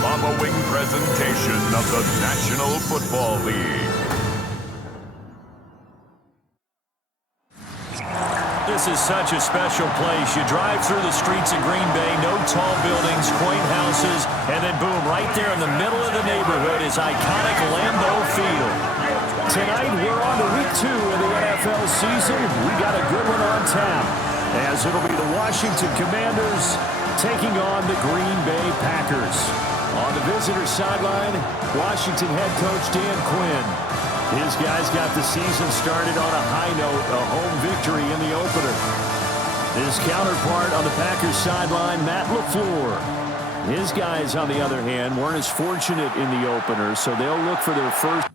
following presentation of the National Football League. This is such a special place. You drive through the streets of Green Bay, no tall buildings, quaint houses, and then boom, right there in the middle of the neighborhood is iconic Lambeau Field. Tonight, we're on to week 2 of the NFL season. We got a good one on tap, as it'll be the Washington Commanders taking on the Green Bay Packers. On the visitor sideline, Washington head coach Dan Quinn. His guys got the season started on a high note, a home victory in the opener. His counterpart on the Packers sideline, Matt LaFleur. His guys, on the other hand, weren't as fortunate in the opener, so they'll look for their first.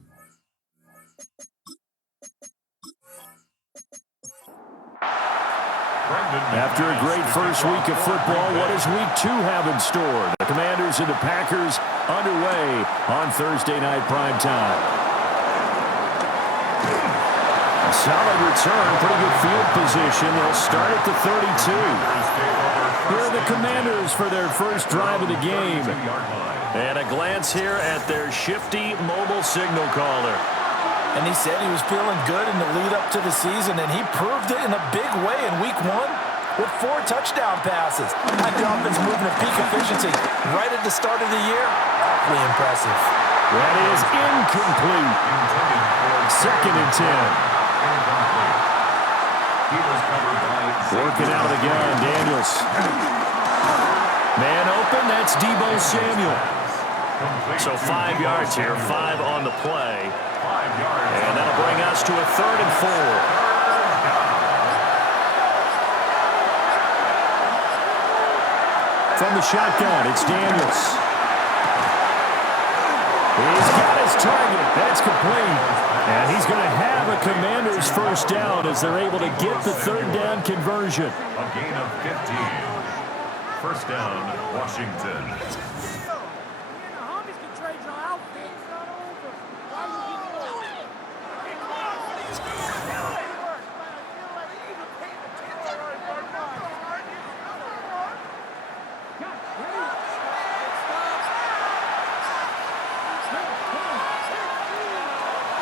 After a great first week of football, what does week 2 have in store? The Commanders and the Packers underway on Thursday night primetime. A solid return, pretty good field position. They'll start at the 32. Here are the Commanders for their first drive of the game. And a glance here at their shifty mobile signal caller. And he said he was feeling good in the lead up to the season, and he proved it in a big way in week 1 with 4 touchdown passes. Had the offense moving at peak efficiency right at the start of the year. Awfully impressive. That is incomplete. 2nd and 10. Working out of the gun, Daniels. Man open, that's Deebo Samuel. So 5 yards here, 5 on the play. And that'll bring us to a 3rd and 4. From the shotgun, it's Daniels. He's got his target. That's complete. And he's going to have a Commander's first down as they're able to get the 3rd down conversion. A gain of 15. First down, Washington.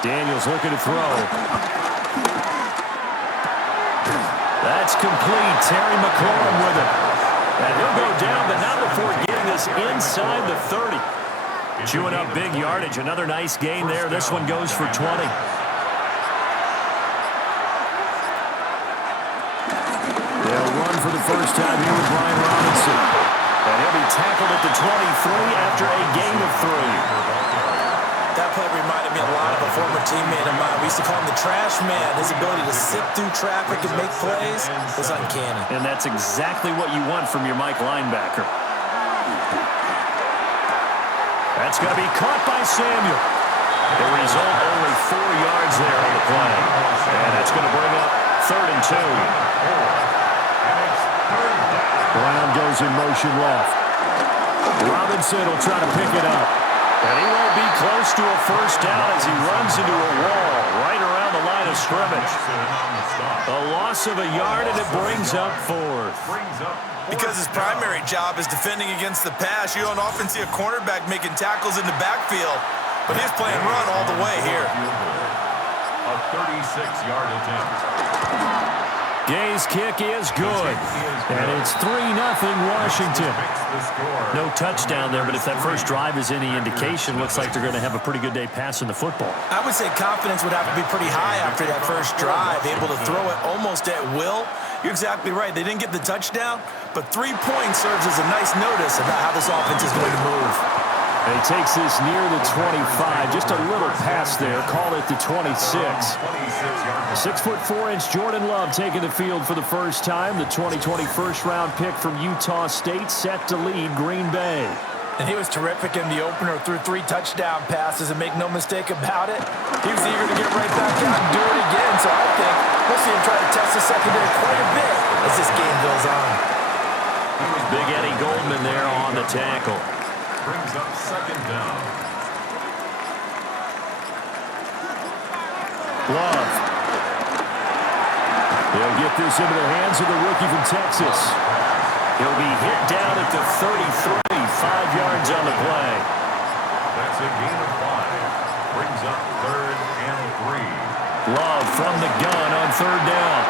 Daniels looking to throw. That's complete. Terry McLaurin with it. And he'll go down, but not before getting this inside the 30. Chewing up big yardage. Another nice gain there. This one goes for 20. They'll run for the first time here with Brian Robinson. And he'll be tackled at the 23 after a gain of 3. That play reminded me a lot of a former teammate of mine. We used to call him the trash man. His ability to sit through traffic and make plays was uncanny. And that's exactly what you want from your Mike linebacker. That's going to be caught by Samuel. The result, only 4 yards there on the play. And that's going to bring up 3rd and 2. Brown goes in motion left. Robinson will try to pick it up. And he won't be close to a first down as he runs into a wall right around the line of scrimmage. A loss of a yard, and it brings up 4th. Because his primary job is defending against the pass, you don't often see a cornerback making tackles in the backfield. But he's playing run all the way here. A 36-yard attempt. Gay's kick is good. And it's 3-0 Washington. No touchdown there, but if that first drive is any indication, looks like they're going to have a pretty good day passing the football. I would say confidence would have to be pretty high after that first drive, able to throw it almost at will. You're exactly right. They didn't get the touchdown, but 3 points serves as a nice notice about how this offense is going to move. And he takes this near the 25. Just a little pass there. Call it the 26. 6'4" Jordan Love taking the field for the first time. The 2020 first-round pick from Utah State set to lead Green Bay. And he was terrific in the opener, threw 3 touchdown passes, and make no mistake about it, he was eager to get right back out and do it again. So I think we'll see him try to test the secondary quite a bit as this game goes on. Big Eddie Goldman there on the tackle. Brings up 2nd down. Love. He'll get this into the hands of the rookie from Texas. He'll be hit down at the 33, 5 yards on the play. That's a gain of 5. Brings up 3rd and 3. Love from the gun on 3rd down.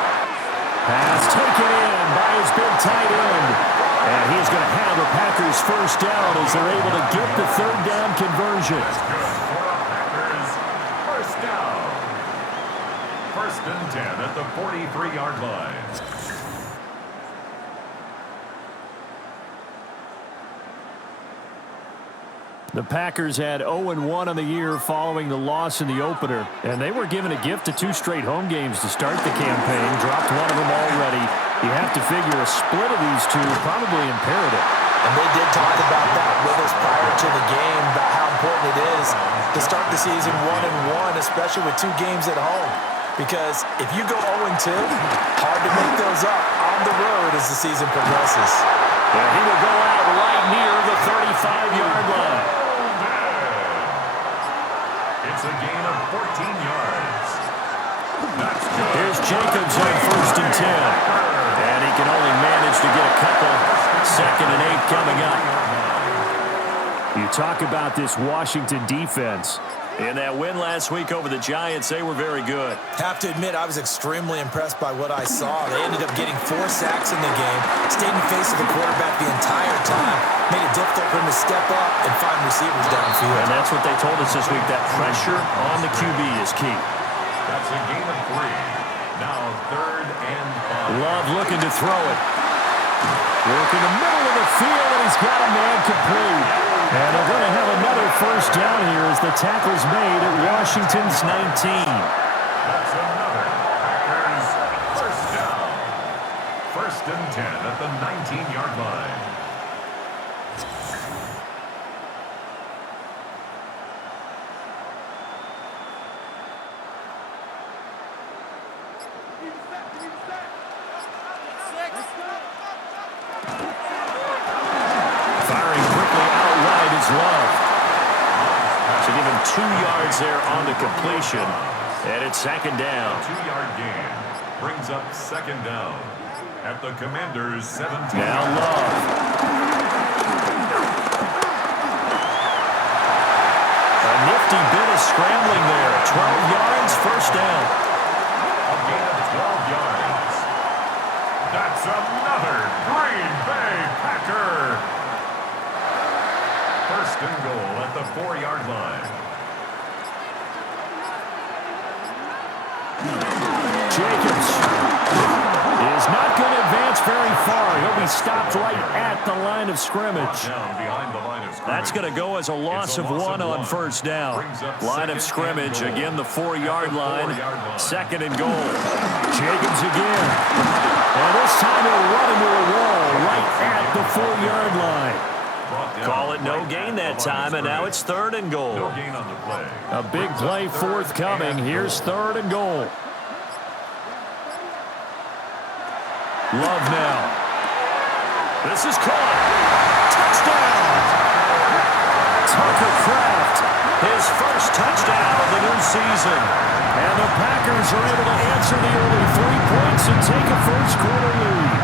Pass taken in by his big tight end. And he's going to have a Packers first down as they're able to get the 3rd down conversion. That's good for a Packers first down. 1st and 10 at the 43-yard line. The Packers had 0-1 on the year following the loss in the opener, and they were given a gift of 2 straight home games to start the campaign, dropped one of them already. You have to figure a split of these two probably imperative. And they did talk about that with us prior to the game, about how important it is to start the season 1-1, especially with 2 games at home. Because if you go 0-2, hard to make those up on the road as the season progresses. And he will go out right near the 35-yard line. It's a gain of 14 yards. That's good. Here's Jacobs on 1st and 10. And he can only manage to get a couple. 2nd and 8 coming up. You talk about this Washington defense. In that win last week over the Giants, they were very good. Have to admit, I was extremely impressed by what I saw. They ended up getting 4 sacks in the game, stayed in the face of the quarterback the entire time, made it difficult for him to step up and find receivers downfield. And that's what they told us this week, that pressure on the QB is key. That's a gain of 3. Now 3rd and 5. Love looking to throw it. Work in the middle of the field, and he's got a man complete. And they're going to have another first down here as the tackle's made at Washington's 19. That's another Packers first down. 1st and 10 at the 19-yard line. Firing quickly out wide is Love. So give him 2 yards there on the completion. And it's 2nd down. 2-yard gain brings up 2nd down at the Commanders' 17. Now Love. A nifty bit of scrambling there. 12 yards, first down. A gain of 12 yards. That's another Green Bay Packer. 1st and goal at the 4-yard line. Jacobs is not going to advance very far. He'll be stopped right at the line of scrimmage. Down behind the line of scrimmage. That's going to go as a loss of 1 on first down. Line of scrimmage, again the 4-yard line. 2nd and goal. Jacobs again. And this time he'll run into a wall right at the 4-yard line. Call it no gain that time, and now it's 3rd and goal. No gain on the play. A big play forthcoming. Here's 3rd and goal. Love now. This is caught. Touchdown! Tucker Kraft, his first touchdown of the new season. And the Packers are able to answer the early 3 points and take a first-quarter lead.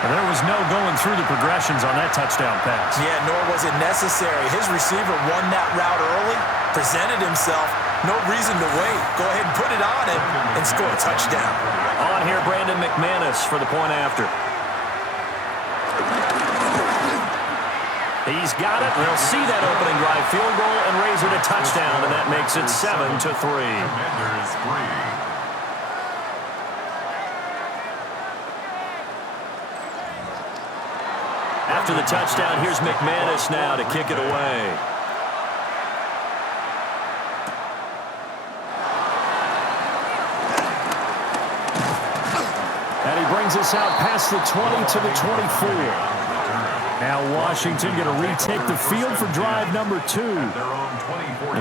And there was no going through the progressions on that touchdown pass. Yeah, nor was it necessary. His receiver won that route early, presented himself. No reason to wait. Go ahead and put it on him and score a touchdown. On here, Brandon McManus for the point after. He's got it. They'll see that opening drive field goal and raise it a touchdown, and that makes it 7-3. Commanders 3. After the touchdown, here's McManus now to kick it away. And he brings us out past the 20 to the 24. Now Washington going to retake the field for drive number 2.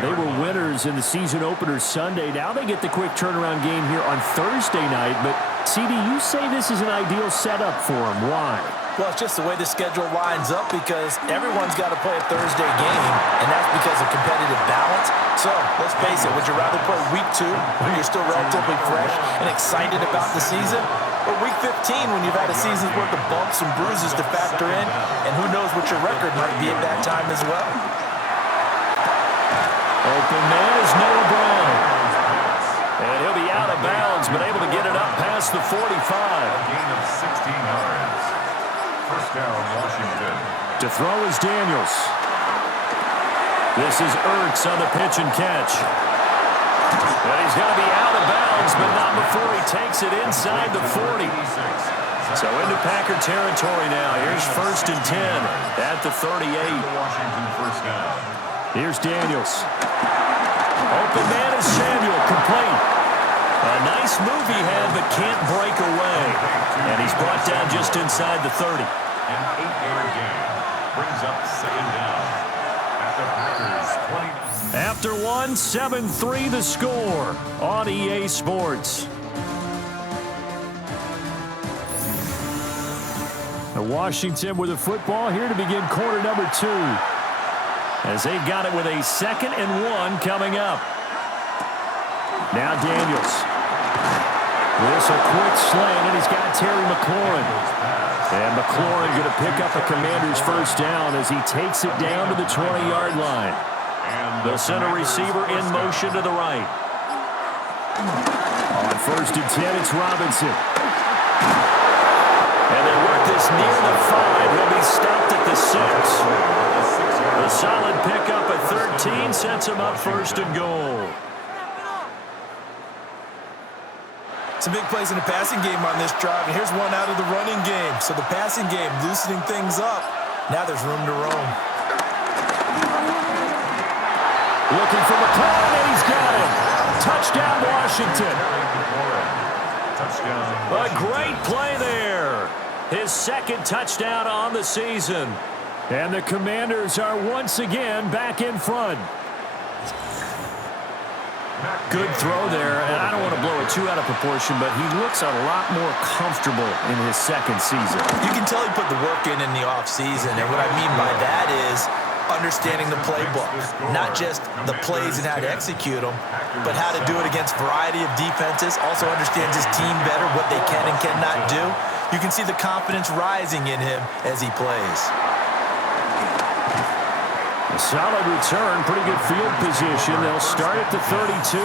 They were winners in the season opener Sunday. Now they get the quick turnaround game here on Thursday night. But, CD, you say this is an ideal setup for them. Why? Well, it's just the way the schedule lines up because everyone's got to play a Thursday game, and that's because of competitive balance. So, let's face it, would you rather play week 2 when you're still relatively fresh and excited about the season, But week 15, when you've had a season's worth of bumps and bruises to factor in, and who knows what your record might be at that time as well. Open man is Noah Brown. And he'll be out of bounds, but able to get it up past the 45. A gain of 16 yards. First down, Washington. To throw is Daniels. This is Ertz on the pitch and catch. And he's going to be out of bounds, but not before he takes it inside the 40. So into Packer territory now. Here's 1st and 10 at the 38. Washington first down. Here's Daniels. Open man is Samuel, complete. A nice move he had, but can't break away. And he's brought down just inside the 30. An 8-yard gain brings up 2nd down at the Packers 20. After one, 7-3 the score on EA Sports. Washington with the football here to begin quarter number 2. As they've got it with a 2nd and 1 coming up. Now Daniels. This a quick slant, and he's got Terry McLaurin. And McLaurin going to pick up a Commander's first down as he takes it down to the 20-yard line. The center receiver in motion to the right. On 1st and 10, it's Robinson. And they work this near the 5. He'll be stopped at the 6. A solid pickup at 13 sets him up 1st and goal. Some big plays in the passing game on this drive, and here's one out of the running game. So the passing game loosening things up. Now there's room to roam. Looking for McLaurin, and he's got it. Touchdown, Washington. A great play there. His 2nd touchdown on the season. And the Commanders are once again back in front. Good throw there, and I don't want to blow it too out of proportion, but he looks a lot more comfortable in his 2nd season. You can tell he put the work in the offseason, and what I mean by that is understanding the playbook, not just the plays and how to execute them, but how to do it against a variety of defenses, also understands his team better, what they can and cannot do. You can see the confidence rising in him as he plays. A solid return, pretty good field position. They'll start at the 32.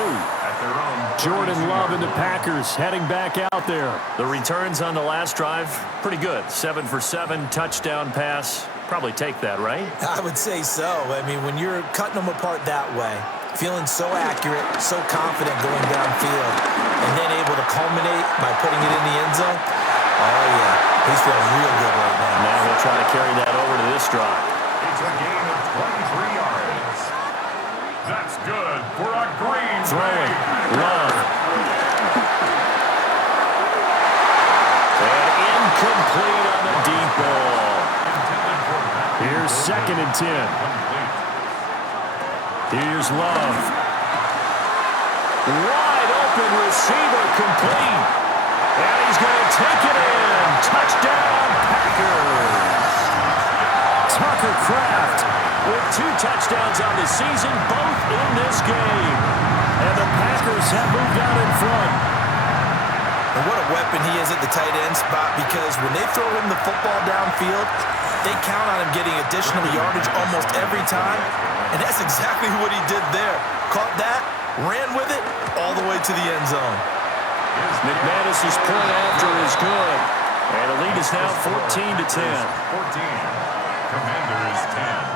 Jordan Love and the Packers heading back out there. The returns on the last drive, pretty good. 7 for 7, touchdown pass. Probably take that, right? I would say so. I mean, when you're cutting them apart that way, feeling so accurate, so confident going downfield, and then able to culminate by putting it in the end zone, oh, yeah, he's feeling real good right now. Now he'll try to carry that over to this drive. It's a gain of 23 yards. That's good for a Green Throwing. Bay. Love. And incomplete on the deep ball. Here's 2nd and 10. Here's Love. Wide open receiver, complete. And he's going to take it in. Touchdown, Packers. Tucker Kraft with 2 touchdowns on the season, both in this game. And the Packers have moved out in front. And what a weapon he is at the tight end spot, because when they throw him the football downfield, they count on him getting additional yardage almost every time. And that's exactly what he did there. Caught that, ran with it, all the way to the end zone. McManus's point after is good. And the lead is now 14 to 10. 14. Commanders 10.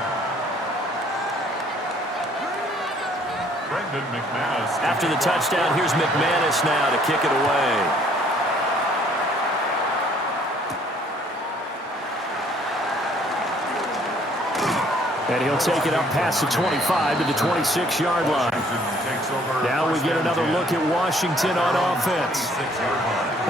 Brendan McManus. After the touchdown, here's McManus now to kick it away. And he'll take it up past the 25 to the 26-yard line. Now we get another look at Washington on offense.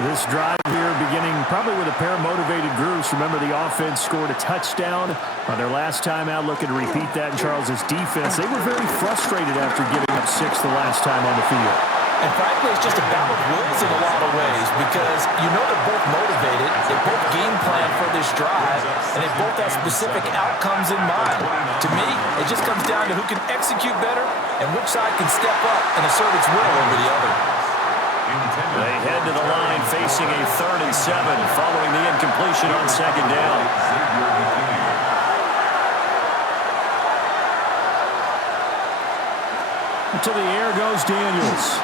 This drive here beginning probably with a pair of motivated groups. Remember, the offense scored a touchdown on their last time out. Looking to repeat that in Charles's defense. They were very frustrated after giving up 6 the last time on the field. And frankly, it's just a battle of wills in a lot of ways, because you know they're both motivated, they both game plan for this drive, and they both have specific outcomes in mind. To me, it just comes down to who can execute better and which side can step up and assert its will over the other. They head to the line facing facing a 3rd and 7 following the incompletion on 2nd down. To the air goes Daniels.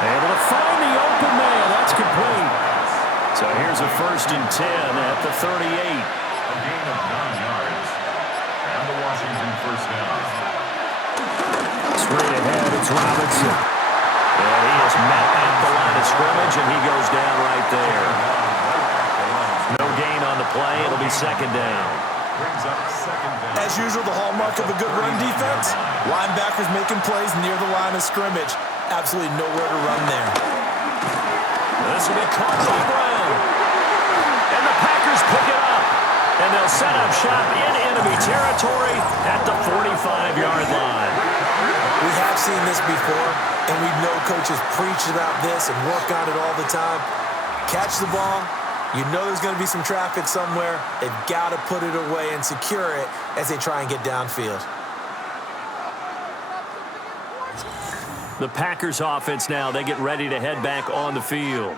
Able to find the open man. That's complete. So here's a 1st and 10 at the 38. A gain of 9 yards. And the Washington first down. Straight ahead, it's Robinson. And he is met at the line of scrimmage, and he goes down right there. No gain on the play. It'll be 2nd down. Brings up 2nd down. As usual, the hallmark of a good run defense, linebackers making plays near the line of scrimmage. Absolutely nowhere to run there. This will be caught by Brown. And the Packers pick it up. And they'll set up shop in enemy territory at the 45-yard line. We have seen this before, and we know coaches preach about this and work on it all the time. Catch the ball. You know there's going to be some traffic somewhere. They've got to put it away and secure it as they try and get downfield. The Packers offense now, they get ready to head back on the field.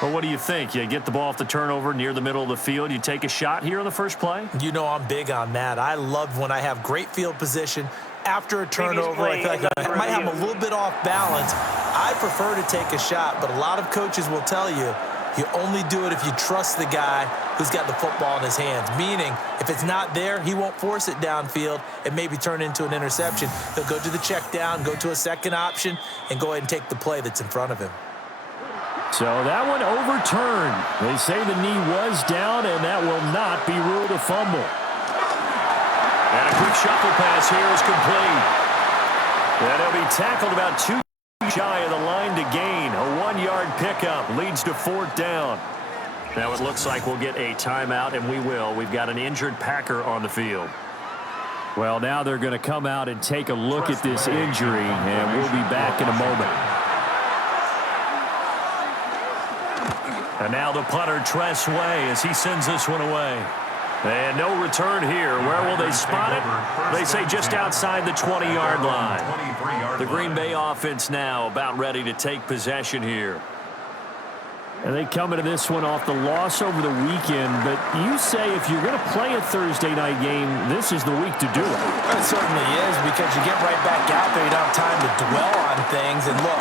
Well, what do you think? You get the ball off the turnover near the middle of the field. You take a shot here on the first play? You know I'm big on that. I love when I have great field position. After a turnover, I feel like I might have a little bit off balance. I prefer to take a shot, but a lot of coaches will tell you, you only do it if you trust the guy who's got the football in his hands. Meaning, if it's not there, he won't force it downfield and maybe turn into an interception. He'll go to the check down, go to a second option, and go ahead and take the play that's in front of him. So that one overturned. They say the knee was down, and that will not be ruled a fumble. And a quick shuffle pass here is complete. And he'll be tackled about 2 shy of the line to gain. A 1-yard pickup leads to 4th down. Now it looks like we'll get a timeout, and we will. We've got an injured Packer on the field. Well, now they're going to come out and take a look at this injury, and we'll be back in a moment. And now the punter, Tress Way, as he sends this one away. And no return here. Where will they spot it? They say just outside the 20-yard line. The Green Bay offense now about ready to take possession here. And they come into this one off the loss over the weekend, but you say if you're going to play a Thursday night game, this is the week to do it. It certainly is, because you get right back out there. You don't have time to dwell on things. And look,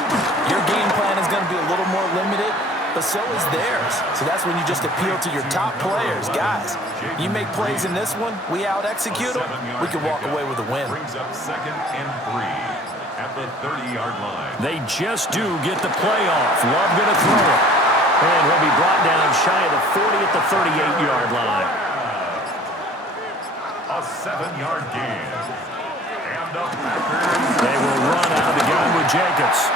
your game plan is going to be a little more limited, but so is theirs. So that's when you just appeal to your top players. Guys, you make plays in this one, we out-execute them, we can walk away with a win. Brings up 2nd and 3 at the 30-yard line. They just do get the play off. Love going to throw it. And he'll be brought down shy of the 40 at the 38-yard line. A 7-yard gain. And the Packers. They will run out of the gun with Jacobs.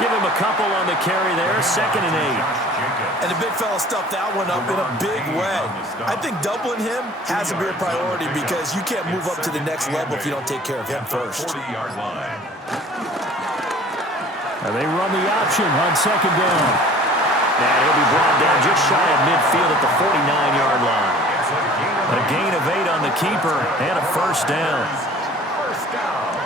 Give him a couple on the carry there, 2nd and 8. And the big fella stuffed that one up in a big way. I think doubling him has to be a priority, because you can't move up to the next level if you don't take care of him first. 40-yard line. And they run the option on 2nd down. And he'll be brought down just shy of midfield at the 49-yard line. A gain of 8 on the keeper and a 1st down. First down.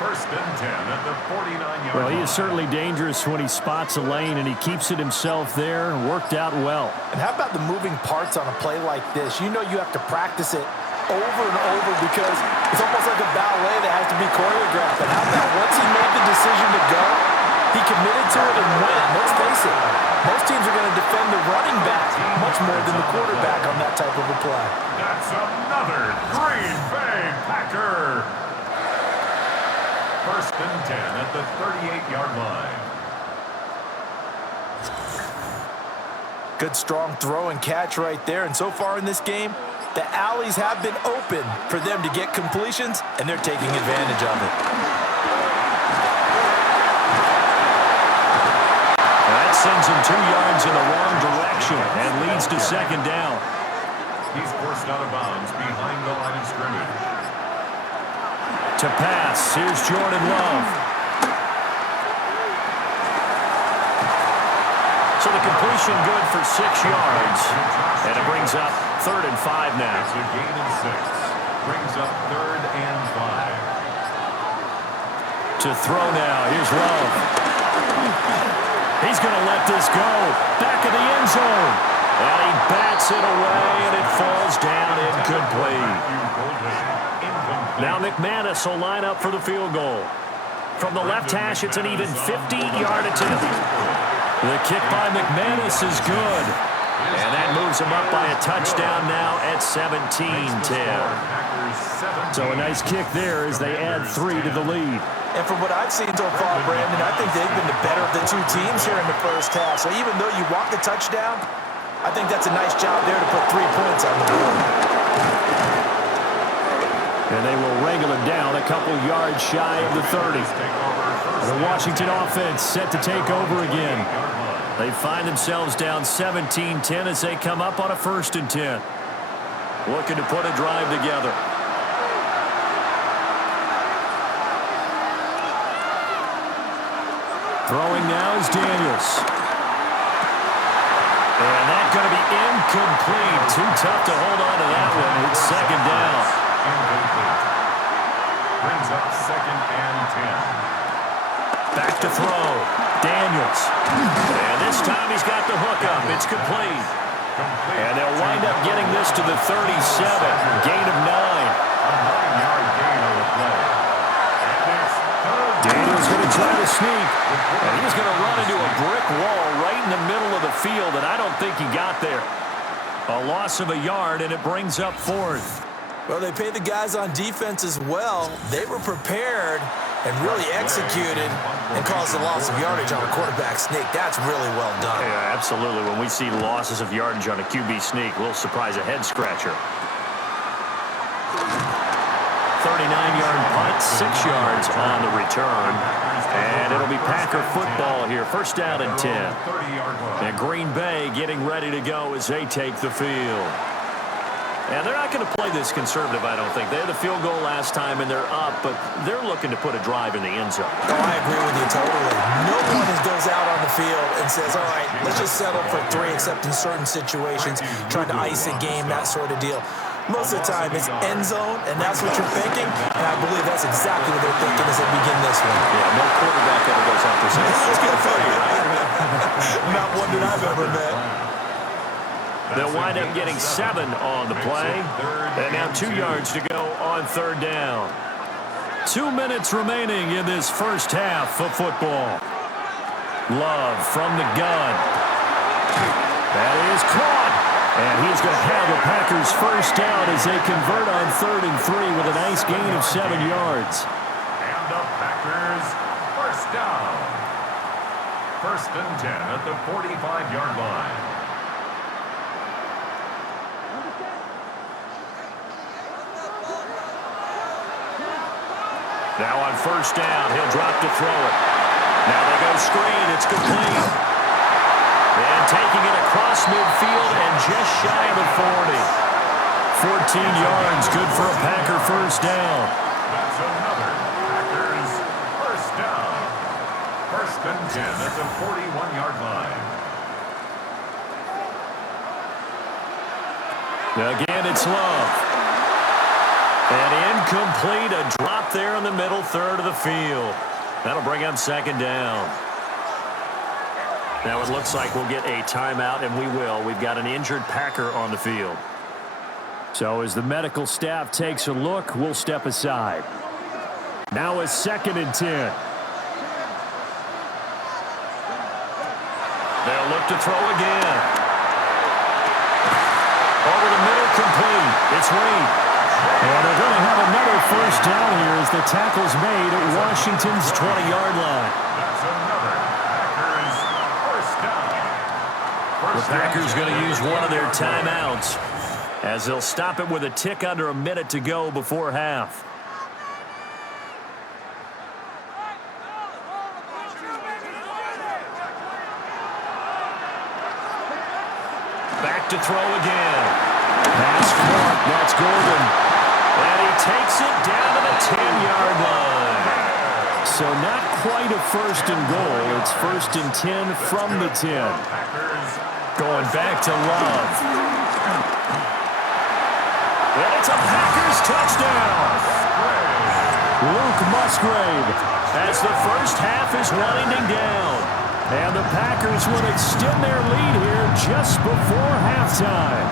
1st and 10 at the 49-yard line. Well, he is certainly dangerous when he spots a lane, and he keeps it himself there. Worked out well. And how about the moving parts on a play like this? You know you have to practice it over and over, because it's almost like a ballet that has to be choreographed. And how about once he made the decision to go, he committed to it and went. Let's face it, most teams are going to defend the running back much more than the quarterback on that type of a play. That's another Green Bay Packer. 1st and 10 at the 38-yard line. Good strong throw and catch right there. And so far in this game, the alleys have been open for them to get completions, and they're taking advantage of it. That sends him 2 yards in the wrong direction and leads to 2nd down. He's forced out of bounds behind the line of scrimmage. To pass, here's Jordan Love. So the completion good for 6 yards. And it brings up 3rd and 5 now. It's a gain of 6. Brings up 3rd and 5. To throw now, here's Love. He's going to let this go. Back of the end zone. And he bats it away, and it falls down incomplete. Now McManus will line up for the field goal. From the left hash, it's an even 50-yard attempt. The kick by McManus is good. And that moves him up by a touchdown now at 17-10. So a nice kick there as they add 3 to the lead. And from what I've seen so far, Brandon, I think they've been the better of the two teams here in the first half. So even though you want the touchdown, I think that's a nice job there to put 3 points on the board. And they will wrangle him down a couple yards shy of the 30. The Washington offense set to take over again. They find themselves down 17-10 as they come up on a 1st and 10. Looking to put a drive together. Throwing now is Daniels. And that's going to be incomplete. Too tough to hold on to that one. It's 2nd down. Incomplete. Brings up 2nd and 10. Back to throw. Daniels. And this time he's got the hook up. It's complete. And they'll wind up getting this to the 37. Gain of 9. A 9-yard gain on the play. And it's Daniels going to try to sneak. And he's going to run into a brick wall right in the middle of the field, and I don't think he got there. A loss of a yard, and it brings up 4th. Well, they paid the guys on defense as well. They were prepared and really executed and caused a loss of yardage on a quarterback sneak. That's really well done. Yeah, absolutely. When we see losses of yardage on a QB sneak, a little surprise, a head-scratcher. 39-yard punt, 6 yards on the return. And it'll be Packer football here. 1st down and 10. And Green Bay getting ready to go as they take the field. And they're not going to play this conservative, I don't think. They had the field goal last time, and they're up, but they're looking to put a drive in the end zone. Oh, I agree with you totally. No one goes out on the field and says, all right, let's just settle for 3, except in certain situations, trying to ice a game, that sort of deal. Most of the time, it's end zone, and that's what you're thinking, and I believe that's exactly what they're thinking as they begin this one. Yeah, no quarterback ever goes out there saying, let's get a play, right? Not one that I've ever met. They'll wind up getting 7 on the play. And now 2 yards to go on 3rd down. 2 minutes remaining in this first half of football. Love from the gun. That is caught. And he's going to have the Packers first down as they convert on 3rd and 3 with a nice gain of 7 yards. And the Packers first down. 1st and 10 at the 45-yard line. Now on 1st down, he'll drop to throw it. Now they go screen. It's complete. And taking it across midfield and just shy of the 40. 14 yards, good for a Packer first down. That's another Packers first down. 1st and 10 at the 41-yard line. Again, it's Love. And incomplete, a drop there in the middle third of the field. That'll bring up 2nd down. Now it looks like we'll get a timeout, and we will. We've got an injured Packer on the field. So as the medical staff takes a look, we'll step aside. Now a 2nd and 10. They'll look to throw again. Over the middle, complete. It's Reed. And they're going to have another first down here as the tackle's made at Washington's 20-yard line. That's another Packers first down. The Packers going to use one of their timeouts as they'll stop it with a tick under a minute to go before half. Back to throw again. Pass caught. That's Golden. And he takes it down to the 10-yard line. So not quite a 1st and goal. It's 1st and 10 from the 10. Going back to Love. And it's a Packers touchdown. Luke Musgrave, as the first half is winding down. And the Packers will extend their lead here just before halftime.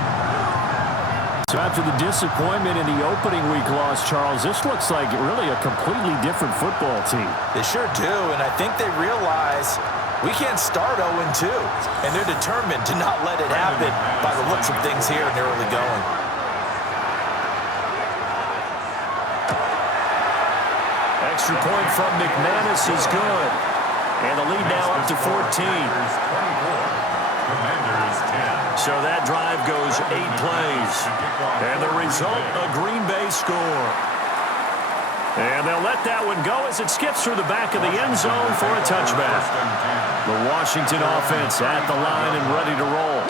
So after the disappointment in the opening week loss, Charles, this looks like really a completely different football team. They sure do, and I think they realize we can't start 0-2, and they're determined to not let it happen by the looks of things here in the early going. Extra point from McManus is good. And the lead now up to 14. Commanders 10. So that drive goes 8 plays. And the result, a Green Bay score. And they'll let that one go as it skips through the back of the end zone for a touchback. The Washington offense at the line and ready to roll.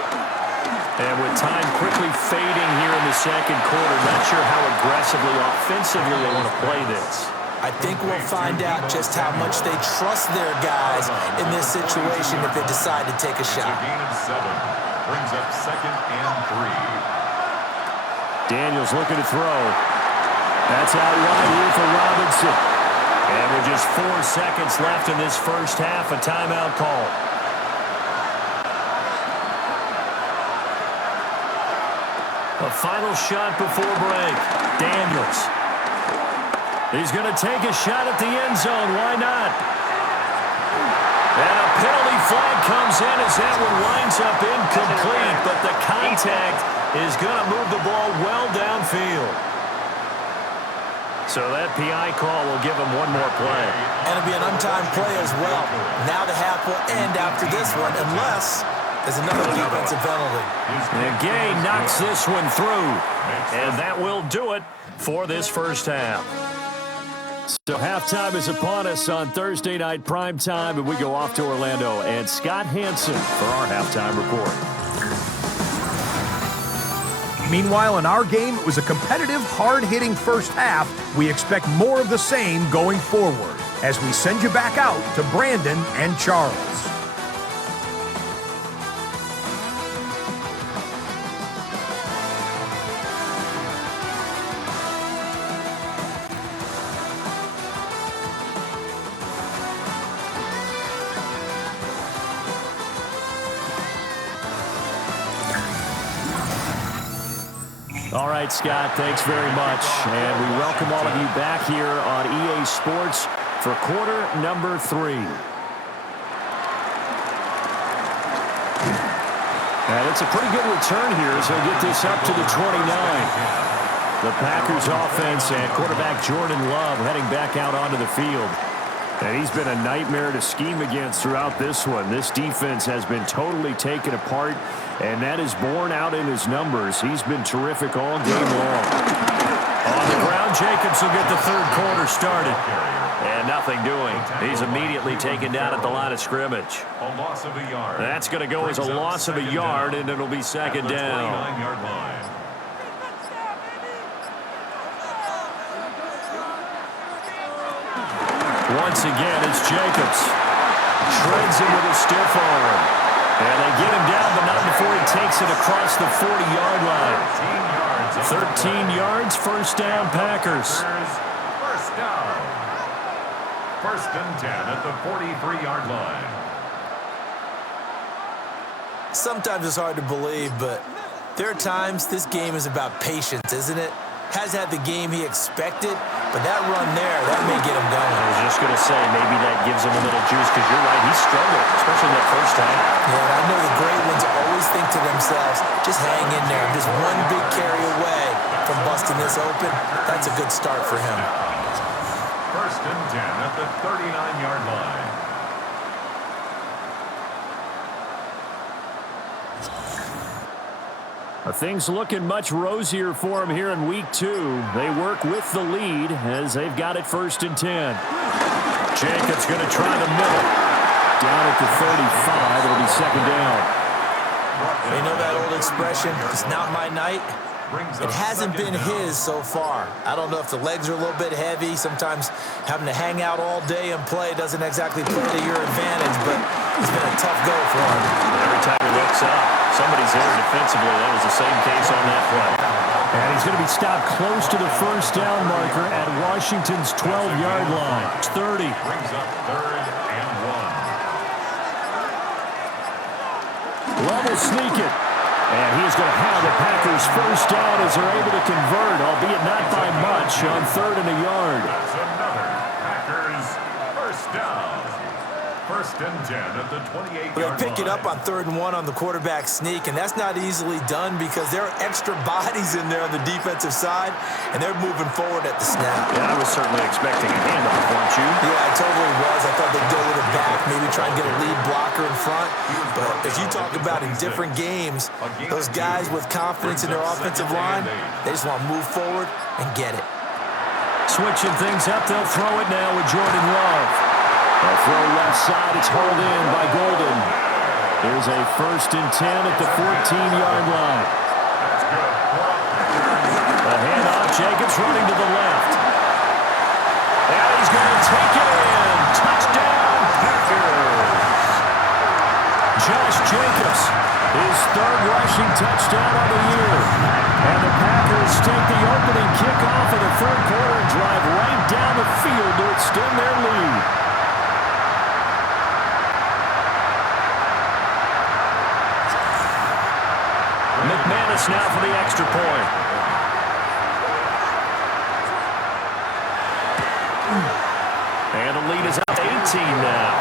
And with time quickly fading here in the second quarter, not sure how aggressively, offensively they want to play this. I think we'll find out just how much they trust their guys in this situation if they decide to take a shot. Gain of 7 brings up 2nd and 3. Daniels looking to throw. That's out wide here for Robinson. And with just 4 seconds left in this first half, a timeout call. A final shot before break. Daniels. He's going to take a shot at the end zone. Why not? And a penalty flag comes in as that one winds up incomplete, but the contact is going to move the ball well downfield. So that PI call will give him one more play. And it'll be an untimed play as well. Now the half will end after this one, unless there's another defensive penalty. And Gay knocks this one through. And that will do it for this first half. So halftime is upon us on Thursday night primetime, and we go off to Orlando. And Scott Hansen for our halftime report. Meanwhile, in our game, it was a competitive, hard-hitting first half. We expect more of the same going forward as we send you back out to Brandon and Charles. All right, Scott, thanks very much. And we welcome all of you back here on EA Sports for quarter number 3. And it's a pretty good return here as he'll get this up to the 29. The Packers offense and quarterback Jordan Love heading back out onto the field. And he's been a nightmare to scheme against throughout this one. This defense has been totally taken apart, and that is borne out in his numbers. He's been terrific all game long. On the ground, Jacobs will get the third quarter started. And nothing doing. He's immediately taken down at the line of scrimmage. A loss of a yard. That's going to go as a loss of a yard, and it'll be second down. 29-yard line. Once again, it's Jacobs. Shreds him with a stiff arm. And they get him down, but not before he takes it across the 40-yard line. 13 yards, first down, Packers. First down. 1st and 10 at the 43-yard line. Sometimes it's hard to believe, but there are times this game is about patience, isn't it? Has had the game he expected, but that run there, that may get him going. I was just going to say, maybe that gives him a little juice, because you're right, he struggled, especially that first time. Yeah, and I know the great ones always think to themselves, just hang in there. Just one big carry away from busting this open. That's a good start for him. 1st and 10 at the 39-yard line. Things looking much rosier for him here in week 2. They work with the lead as they've got it 1st and 10. Jacobs going to try the middle. Down at the 35, it'll be second down. You know that old expression, it's not my night? It hasn't been his so far. I don't know if the legs are a little bit heavy. Sometimes having to hang out all day and play doesn't exactly play to your advantage, but it's been a tough go for him. Every time he looks up, somebody's there defensively. That was the same case on that play. And he's going to be stopped close to the first down marker at Washington's 12-yard line. It's 30. Brings up 3rd and 1. Level sneak it. And he is going to have the Packers first down as they're able to convert, albeit not by much, on 3rd and a yard. That's another Packers first down. 1st and 10 at the 28-yard line. They pick it up on 3rd and 1 on the quarterback sneak, and that's not easily done because there are extra bodies in there on the defensive side, and they're moving forward at the snap. Yeah, I was certainly expecting a handoff, weren't you? Yeah, I totally was. I thought they'd go with it back, maybe try and get a lead blocker in front. But as you talk about in different games, those guys with confidence in their offensive line, they just want to move forward and get it. Switching things up, they'll throw it now with Jordan Love. A throw left side, it's hauled in by Golden. Here's a 1st and 10 at the 14-yard line. A handoff, Jacobs running to the left. And he's going to take it in. Touchdown, Packers. Josh Jacobs, his 3rd rushing touchdown of the year. And the Packers take the opening kickoff of the 3rd quarter and drive right down the field to extend their lead. McManus now for the extra point. And the lead is up to 18 now.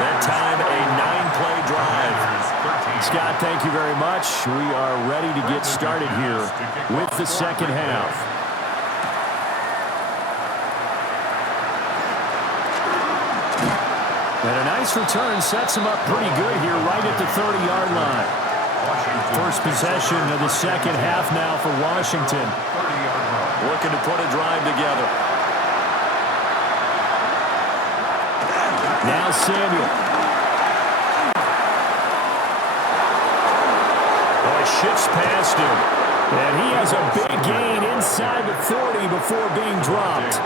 That time a 9-play drive. Scott, thank you very much. We are ready to get started here with the second half. And a nice return sets him up pretty good here right at the 30-yard line. First possession of the second half now for Washington. Looking to put a drive together. Now Samuel. Oh, shifts past him. And he has a big gain inside the 40 before being dropped.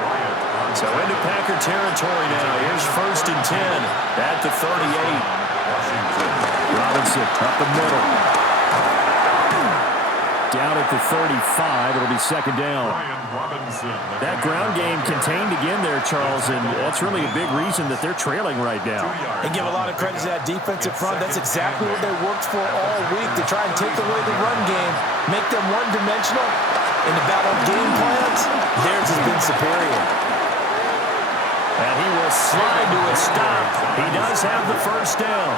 So into Packer territory now. Here's 1st and 10 at the 38. Robinson up the middle. Down at the 35. It'll be 2nd down. That ground game contained again there, Charles, and that's really a big reason that they're trailing right now. And give a lot of credit to that defensive front. That's exactly what they worked for all week, to try and take away the run game, make them one-dimensional. In the battle of game plans, theirs has been superior. And he will slide to a stop. He does have the first down.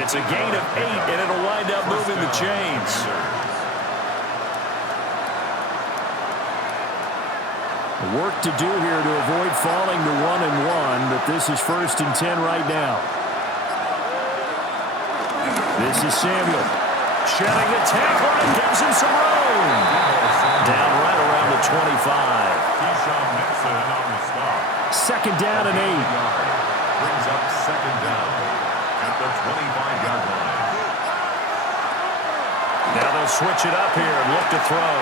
It's a gain of 8, and it'll wind up moving the chains. Work to do here to avoid falling to 1-1, but this is 1st and 10 right now. This is Samuel. Shedding the tackle and gives him some room. Down right around the 25. 2nd down and 8. Brings up 2nd down at the 25-yard line. Now they'll switch it up here and look to throw.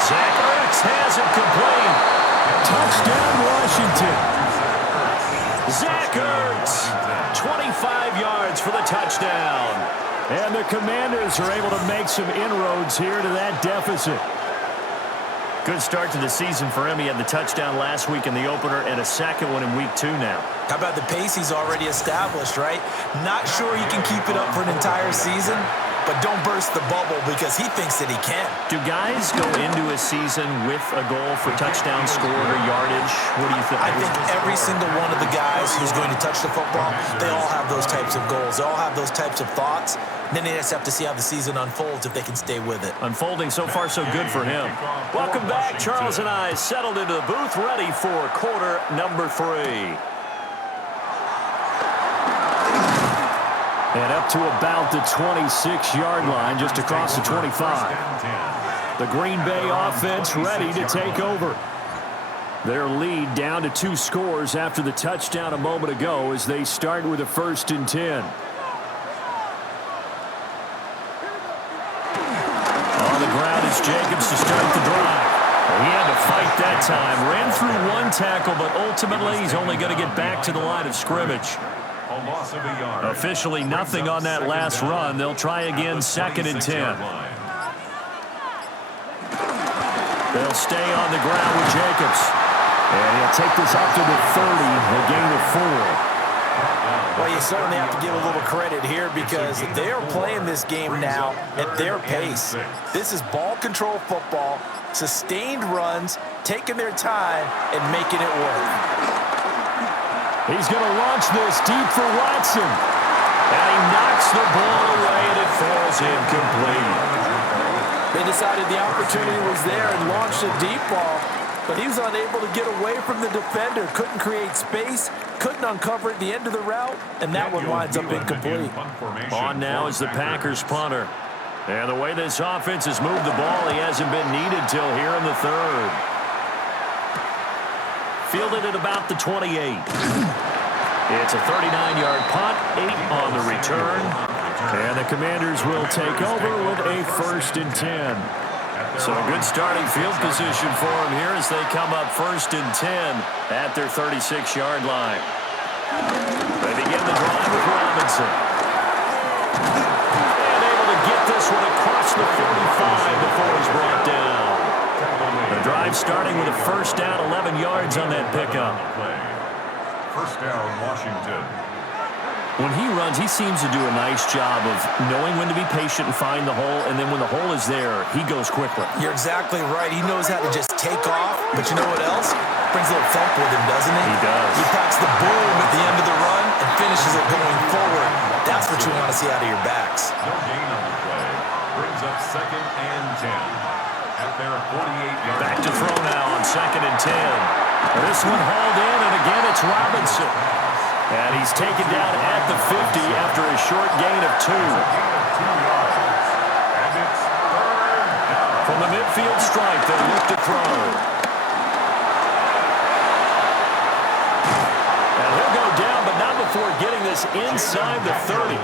Zach Ertz has it complete. Touchdown, Washington. Zach Ertz, 25 yards for the touchdown. And the Commanders are able to make some inroads here to that deficit. Good start to the season for him. He had the touchdown last week in the opener and a second one in week 2 now. How about the pace he's already established, right? Not sure he can keep it up for an entire season, but don't burst the bubble because he thinks that he can. Do guys go into a season with a goal for touchdown scored or yardage? What do you think? I think every single one of the guys who's going to touch the football, they all have those types of goals. They all have those types of thoughts. Then they just have to see how the season unfolds if they can stay with it. Unfolding so far so good for him. Welcome back. Charles and I settled into the booth ready for quarter number 3. And up to about the 26-yard line, just across the 25. The Green Bay offense ready to take over. Their lead down to 2 scores after the touchdown a moment ago as they start with a 1st and 10. On the ground is Jacobs to start the drive. He had to fight that time. Ran through one tackle, but ultimately he's only going to get back to the line of scrimmage. A loss of a yard. Officially nothing on that last run. They'll try again, 2nd and 10. They'll stay on the ground with Jacobs. And he'll take this up to the 30, a gain of 4. Well, you certainly have to give a little credit here because they are playing this game now at their pace. This is ball control football, sustained runs, taking their time, and making it work. He's going to launch this deep for Watson. And he knocks the ball away, and it falls incomplete. They decided the opportunity was there and launched a deep ball, but he was unable to get away from the defender, couldn't create space, couldn't uncover at the end of the route, and that one winds up incomplete. On now is the Packers punter. And the way this offense has moved the ball, he hasn't been needed till here in the 3rd. Fielded at about the 28. It's a 39-yard punt, 8 on the return. And the Commanders will take over with a 1st and 10. So a good starting field position for them here as they come up 1st and 10 at their 36-yard line. They begin the drive with Robinson. And able to get this one across the 45 before he's brought down. The drive starting with a 1st down, 11 yards on that pickup. 1st down, Washington. When he runs, he seems to do a nice job of knowing when to be patient and find the hole, and then when the hole is there, he goes quickly. You're exactly right. He knows how to just take off, but you know what else? Brings a little thump with him, doesn't he? He does. He packs the boom at the end of the run and finishes it going forward. That's what you want to see out of your backs. No gain on the play. Brings up 2nd and 10. At their 48-yard line. Back to throw now on 2nd and 10. This one hauled in, and again it's Robinson. And he's taken down at the 50 after a short gain of 2. And it's 3rd down. From the midfield stripe, they look to throw. And he'll go down, but not before getting this inside the 30.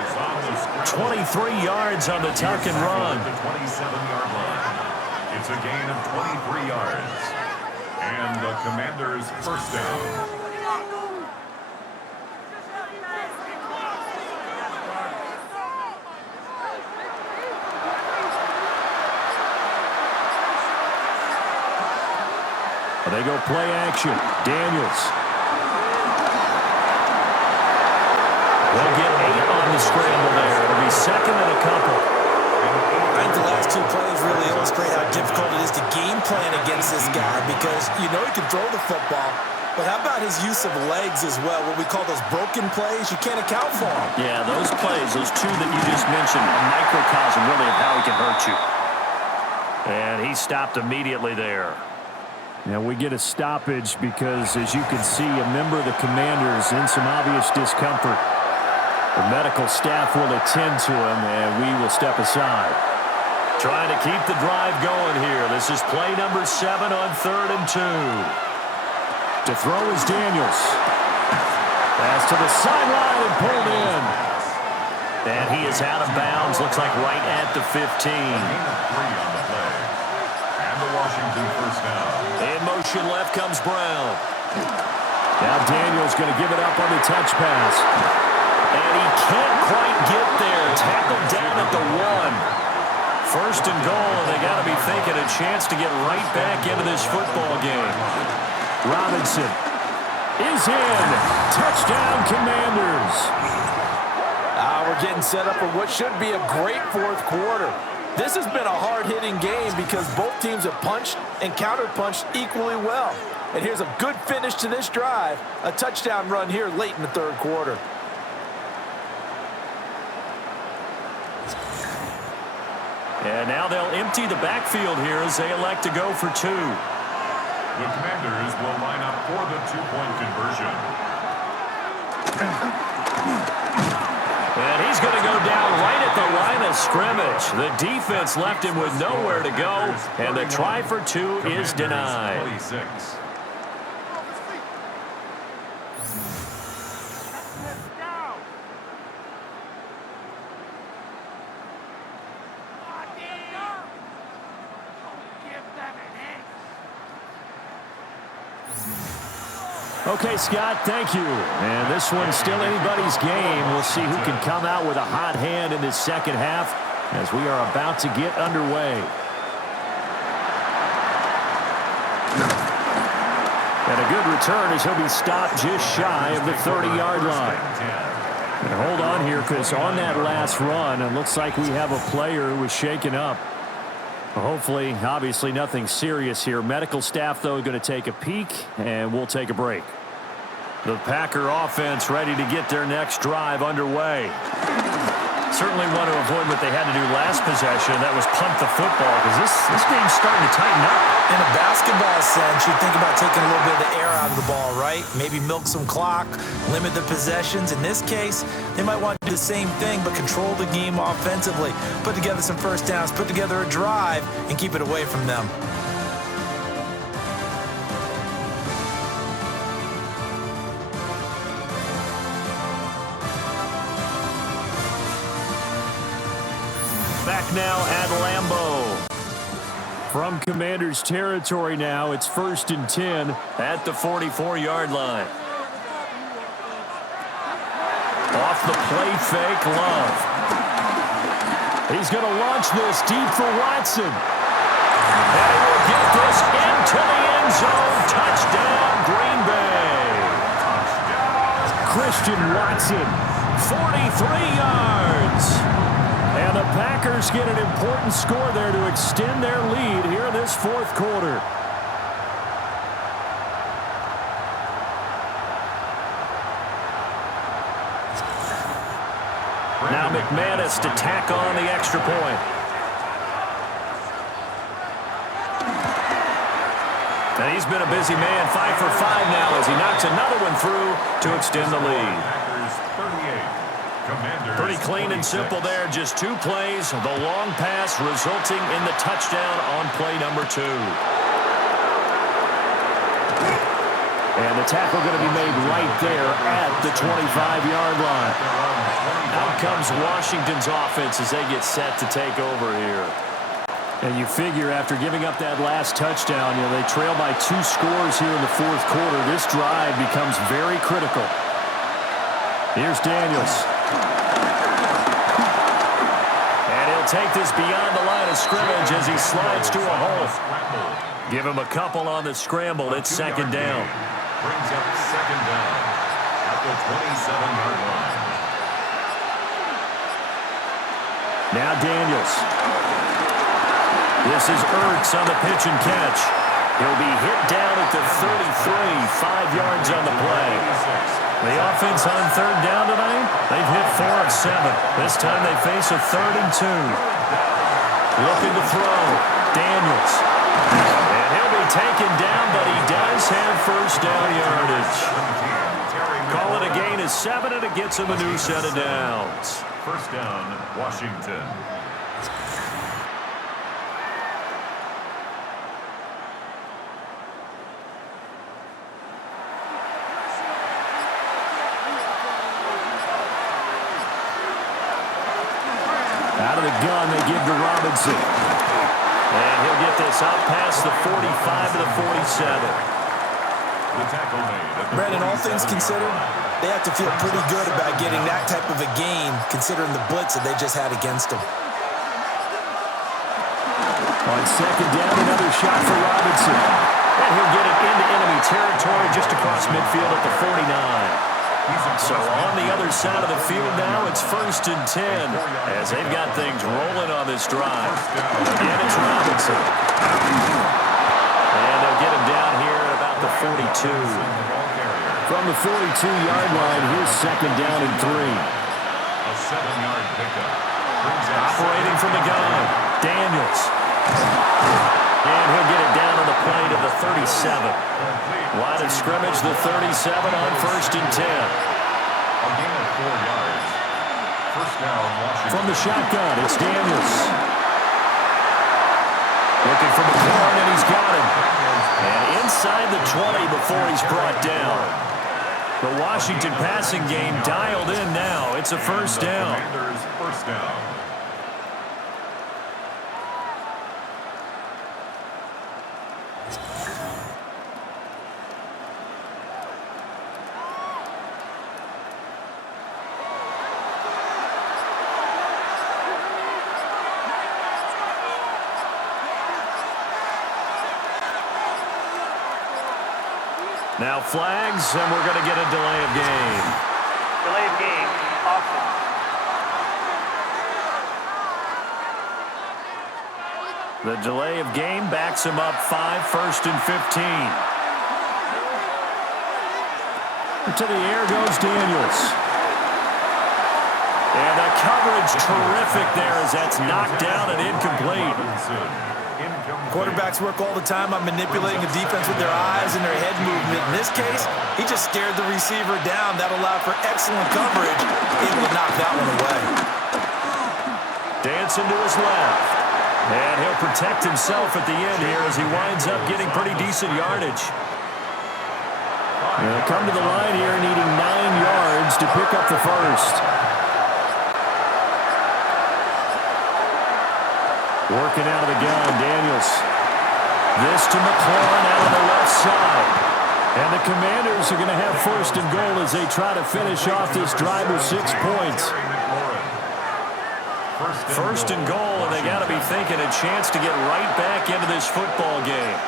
23 yards on the tuck and run. The 27-yard line. It's a gain of 23 yards. And the Commanders' 1st down. They go play action. Daniels. They'll get 8 on the scramble there. It'll be 2nd and a couple. I think the last 2 plays really illustrate how difficult it is to game plan against this guy because you know he can throw the football, but how about his use of legs as well, what we call those broken plays? You can't account for them. Yeah, those plays, those 2 that you just mentioned, a microcosm really of how he can hurt you. And he stopped immediately there. Now we get a stoppage because, as you can see, a member of the Commanders in some obvious discomfort. The medical staff will attend to him, and we will step aside. Trying to keep the drive going here. This is play number 7 on 3rd and 2. To throw is Daniels. Pass to the sideline and pulled in. And he is out of bounds. Looks like right at the 15. Gain of 3 on the play. And the Washington 1st down. In motion left comes Brown. Now Daniels going to give it up on the touch pass. And he can't quite get there. Tackled down at the 1. 1st and goal, and they got to be thinking a chance to get right back into this football game. Robinson is in. Touchdown, Commanders. We're getting set up for what should be a great 4th quarter. This has been a hard-hitting game because both teams have punched and counterpunched equally well. And here's a good finish to this drive, a touchdown run here late in the 3rd quarter. And now they'll empty the backfield here as they elect to go for 2. The Commanders will line up for the 2-point conversion. And he's going to go down right at the line of scrimmage. The defense left him with nowhere to go, and the try for 2 is denied. 26. Okay, Scott, thank you. And this one's still anybody's game. We'll see who can come out with a hot hand in this second half as we are about to get underway. And a good return as he'll be stopped just shy of the 30-yard line. And hold on here, because on that last run, it looks like we have a player who was shaken up. Hopefully, obviously, nothing serious here. Medical staff, though, going to take a peek, and we'll take a break. The Packer offense ready to get their next drive underway. Certainly want to avoid what they had to do last possession. That was punt the football, because this game's starting to tighten up. In a basketball sense, you think about taking a little bit of the air out of the ball, right? Maybe milk some clock, limit the possessions. In this case, they might want to do the same thing, but control the game offensively. Put together some first downs, put together a drive, and keep it away from them. Back now at Lambeau. From Commanders territory now, it's 1st and 10 at the 44-yard line. Off the play fake, Love. He's going to launch this deep for Watson. And he will get this into the end zone. Touchdown, Green Bay. Christian Watson, 43 yards. And the Packers get an important score there to extend their lead here in this fourth quarter. Now McManus to tack on the extra point. And he's been a busy man, 5 for 5 now as he knocks another one through to extend the lead. Pretty clean and simple there. Just 2 plays. The long pass resulting in the touchdown on play number 2. And the tackle going to be made right there at the 25-yard line. Out comes Washington's offense as they get set to take over here. And you figure after giving up that last touchdown, they trail by 2 scores here in the fourth quarter. This drive becomes very critical. Here's Daniels. And he'll take this beyond the line of scrimmage as he slides to a hole. Give him a couple on the scramble. It's 2nd down. Brings up 2nd down at the 27-yard line. Now Daniels. This is Ertz on the pitch and catch. He'll be hit down at the 33, 5 yards on the play. The offense on 3rd down tonight, they've hit 4 of 7. This time they face a 3rd and 2. Looking to throw. Daniels. And he'll be taken down, but he does have first down yardage. Call it a gain of 7, and it gets him a new set of downs. First down, Washington. Out of the gun, they give to Robinson. And he'll get this out past the 45 to the 47. The tackle made. Brandon, all things considered, they have to feel pretty good about getting that type of a gain, considering the blitz that they just had against them. On 2nd down, another shot for Robinson. And he'll get it into enemy territory just across midfield at the 49. So on the other side of the field now, it's 1st and 10 as they've got things rolling on this drive. Again, it's Robinson. And they'll get him down here at about the 42. From the 42-yard line, here's 2nd down and 3. A 7-yard pickup. Operating from the gun, Daniels. And he'll get it down on the play to the 37. Line of scrimmage, the 37 on 1st and 10. A gain of 4 yards. First down, Washington. From the shotgun, it's Daniels. Looking for McLaurin, and he's got him. And inside the 20 before he's brought down. The Washington passing game dialed in now. It's a first down. Commanders first down. Now flags, and we're going to get a delay of game. Delay of game. Offense. The delay of game backs him up 5, 1st and 15. To the air goes Daniels. And the coverage terrific there as that's knocked down and incomplete. Quarterbacks work all the time on manipulating the defense with their eyes and their head movement. In this case, he just scared the receiver down. That allowed for excellent coverage. Able to knock that one away. Dancing to his left. And he'll protect himself at the end here as he winds up getting pretty decent yardage. They'll come to the line here needing 9 yards to pick up the first. Working out of the gun, Daniels. This to McLaurin out on the left side. And the Commanders are going to have 1st and goal as they try to finish off this drive with 6 points. 1st and goal, and they got to be thinking a chance to get right back into this football game.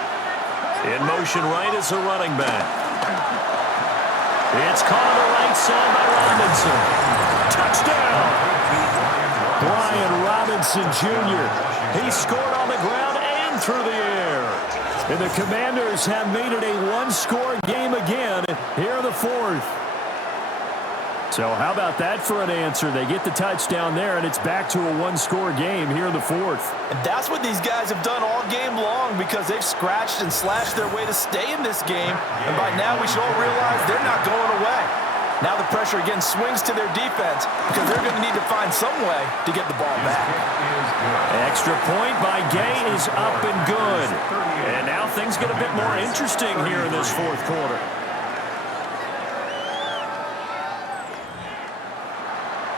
In motion right is the running back. It's caught on the right side by Robinson. Touchdown! Brian Robinson Jr. He scored on the ground and through the air. And the Commanders have made it a 1-score game again here in the 4th. So how about that for an answer? They get the touchdown there, and it's back to a 1-score game here in the 4th. And that's what these guys have done all game long because they've scratched and slashed their way to stay in this game. And by now we should all realize they're not going away. Now the pressure again swings to their defense because they're going to need to find some way to get the ball back. Extra point by Gay is up and good. And now things get a bit more interesting here in this 4th quarter.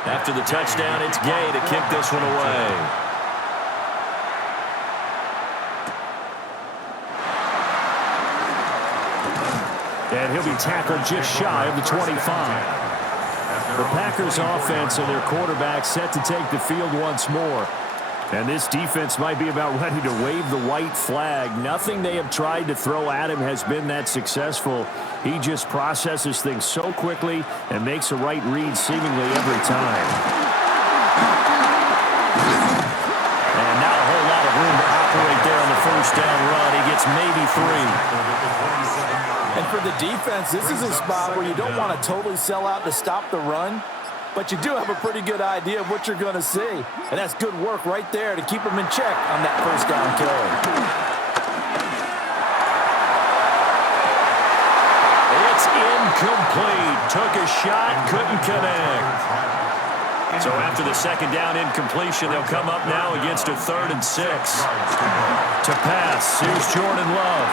After the touchdown, it's Gay to kick this one away. And he'll be tackled just shy of the 25. The Packers offense and their quarterback set to take the field once more. And this defense might be about ready to wave the white flag. Nothing they have tried to throw at him has been that successful. He just processes things so quickly and makes a right read seemingly every time. And not a whole lot of room to operate there on the 1st down run. He gets maybe 3. And for the defense, this is a spot where you don't want to totally sell out to stop the run, but you do have a pretty good idea of what you're going to see. And that's good work right there to keep them in check on that 1st down carry. It's incomplete. Took a shot, couldn't connect. So after the 2nd down incompletion, they'll come up now against a 3rd and 6. To pass, here's Jordan Love.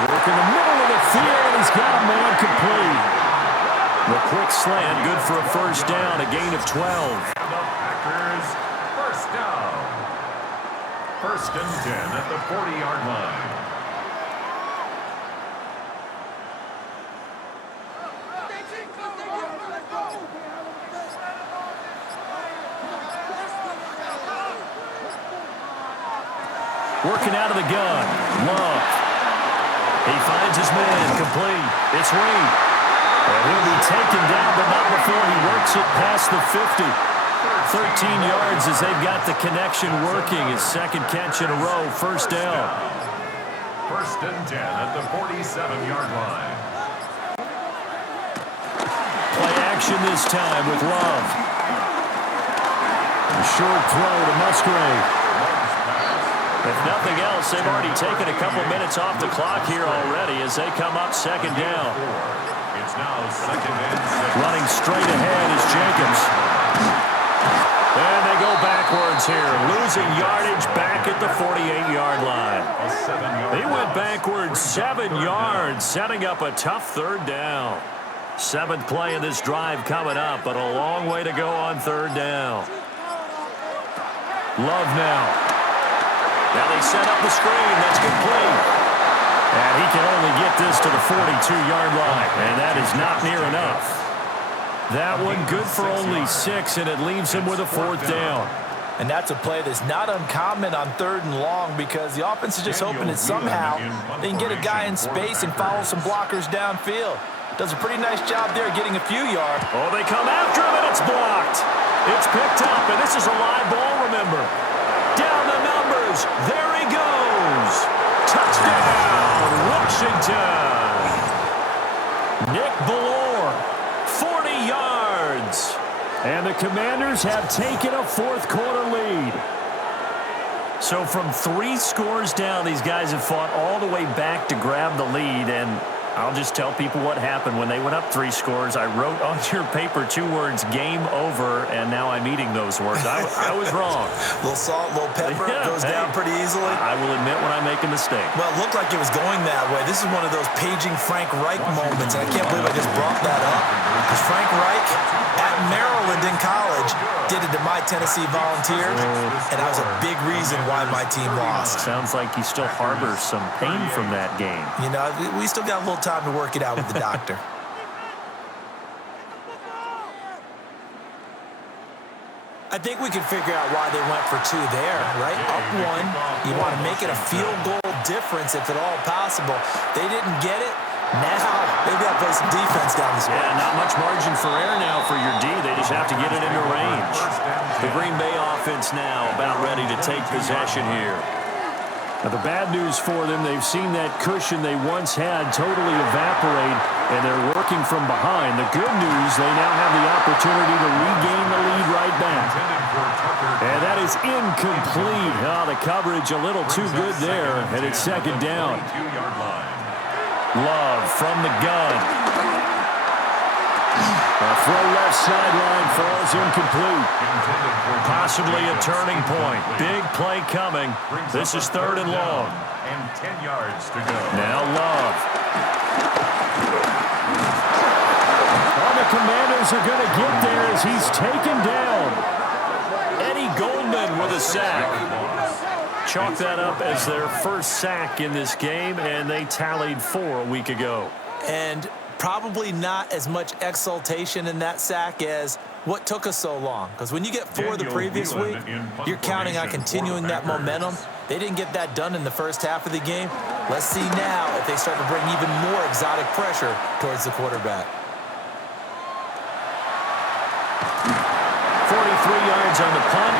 Work in the middle of the field, and he's got a man complete. The quick slant, good for a 1st down, a gain of 12. And the Packers, 1st down. 1st and 10 at the 40-yard line. Working out of the gun, Love. He finds his man, complete. It's Reed. And he'll be taken down, but not before he works it past the 50. 13 yards as they've got the connection working. His 2nd catch in a row, 1st down. 1st and 10 at the 47-yard line. Play action this time with Love. A short throw to Musgrave. If nothing else, they've already taken a couple minutes off the clock here already as they come up 2nd down. It's now 2nd and 6. Running straight ahead is Jacobs. And they go backwards here, losing yardage back at the 48-yard line. He went backwards 7 yards, setting up a tough 3rd down. 7th play of this drive coming up, but a long way to go on 3rd down. Love now. Now they set up the screen. That's complete. And he can only get this to the 42-yard line. And that is not near enough. That one good for only 6, and it leaves him with a 4th down. And that's a play that's not uncommon on 3rd and long because the offense is just hoping that somehow they can get a guy in space and follow some blockers downfield. Does a pretty nice job there getting a few yards. Oh, they come after him, and it's blocked. It's picked up, and this is a live ball, remember. Down the numbers. There he goes. Touchdown, Washington. Nick Ballore, 40 yards. And the Commanders have taken a 4th quarter lead. So from 3 scores down, these guys have fought all the way back to grab the lead, and I'll just tell people what happened. When they went up 3 scores, I wrote on your paper 2 words, game over, and now I'm eating those words. I was wrong. A little salt, a little pepper, goes down pretty easily. I will admit when I make a mistake. Well, it looked like it was going that way. This is one of those paging Frank Reich moments, and I can't believe I just brought that up. Because Frank Reich, at Maryland in college, did it to my Tennessee Volunteers, and that was a big reason why my team lost. Sounds like he still harbors some pain from that game. You know, we still got a little time to work it out with the doctor. I think we can figure out why they went for 2 there, right? Up 1, you want to make it a field goal difference if at all possible. They didn't get it. Now, they've got to play some defense down the stretch. Yeah, not much margin for error now for your D. They just have to get it into range. The Green Bay offense now about ready to take possession here. Now, the bad news for them, they've seen that cushion they once had totally evaporate, and they're working from behind. The good news, they now have the opportunity to regain the lead right back. And that is incomplete. Oh, the coverage a little too good there, and it's 2nd down. Love from the gun. A throw left sideline falls incomplete. Possibly a turning point. Big play coming. This is 3rd and long. And 10 yards to go. Now Love. Well, the Commanders are going to get there as he's taken down. Eddie Goldman with a sack. Chalk that up as their first sack in this game, and they tallied 4 a week ago. And probably not as much exultation in that sack as what took us so long. Because when you get 4 the previous week, you're counting on continuing that momentum. They didn't get that done in the first half of the game. Let's see now if they start to bring even more exotic pressure towards the quarterback. 43 yards on the punt,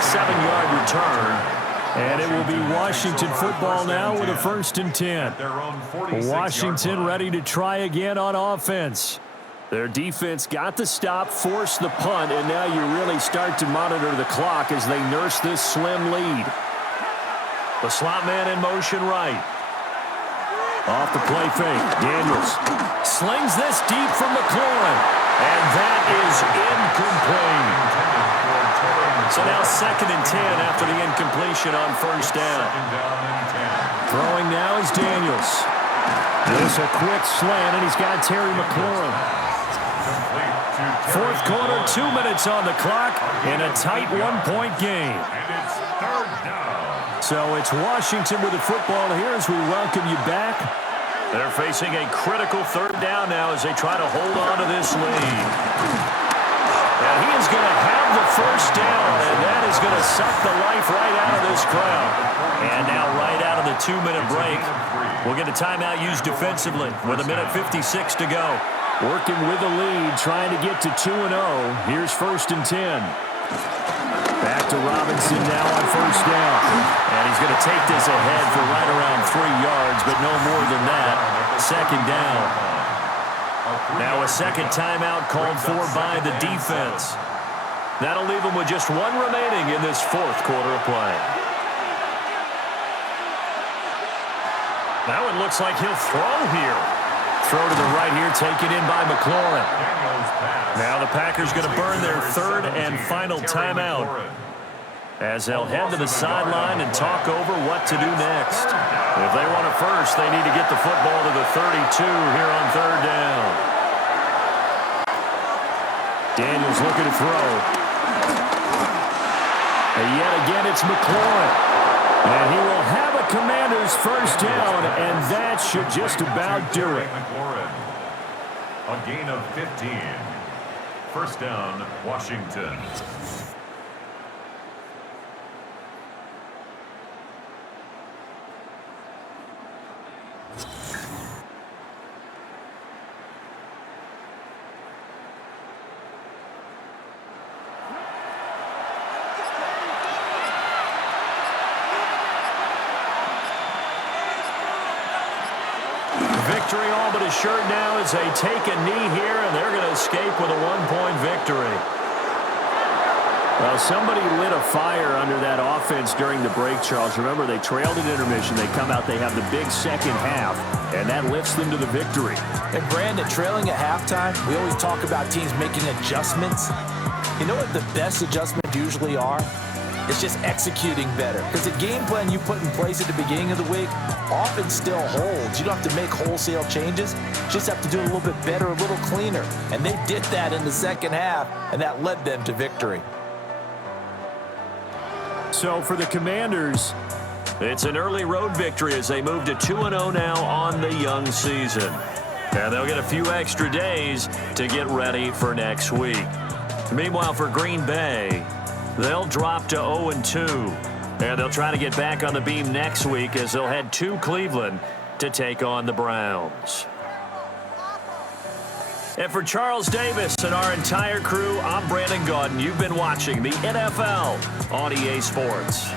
7-yard return. And it will be Washington football now with a 1st and 10. Washington ready to try again on offense. Their defense got the stop, forced the punt, and now you really start to monitor the clock as they nurse this slim lead. The slot man in motion right. Off the play fake, Daniels slings this deep from McLaurin, and that is incomplete. So now 2nd and 10 after the incompletion on 1st down. Throwing now is Daniels. This a quick slant, and he's got Terry McLaurin. 4th quarter, 2 minutes on the clock, in a tight 1-point game. So it's Washington with the football here as we welcome you back. They're facing a critical 3rd down now as they try to hold on to this lead. And he is going to have the 1st down, and that is going to suck the life right out of this crowd. And now right out of the 2-minute break, we'll get a timeout used defensively with 1:56 to go. Working with the lead, trying to get to 2-0. Here's 1st and 10. Back to Robinson now on 1st down. And he's going to take this ahead for right around 3 yards, but no more than that. 2nd down. Now a 2nd timeout called for by the defense. That'll leave them with just 1 remaining in this 4th quarter of play. Now it looks like he'll throw here. Throw to the right here, taken in by McLaurin. Now the Packers going to burn their 3rd and final timeout as they'll head to the sideline and talk over what to do next. If they want it first, they need to get the football to the 32 here on 3rd down. Daniels looking to throw. And yet again, it's McLaurin. And he will have a Commanders 1st down, and that should just about do it. A gain of 15. 1st down, Washington. all but assured now as they take a knee here, and they're going to escape with a 1-point victory. Well, somebody lit a fire under that offense during the break, Charles. Remember, they trailed at intermission. They come out, they have the big second half, and that lifts them to the victory. And Brandon, trailing at halftime, we always talk about teams making adjustments. You know what the best adjustments usually are? It's just executing better. Because the game plan you put in place at the beginning of the week often still holds. You don't have to make wholesale changes. You just have to do it a little bit better, a little cleaner. And they did that in the second half, and that led them to victory. So for the Commanders, it's an early road victory as they move to 2-0 now on the young season. And they'll get a few extra days to get ready for next week. Meanwhile, for Green Bay, they'll drop to 0-2. And they'll try to get back on the beam next week as they'll head to Cleveland to take on the Browns. And for Charles Davis and our entire crew, I'm Brandon Gaudin. You've been watching the NFL on EA Sports.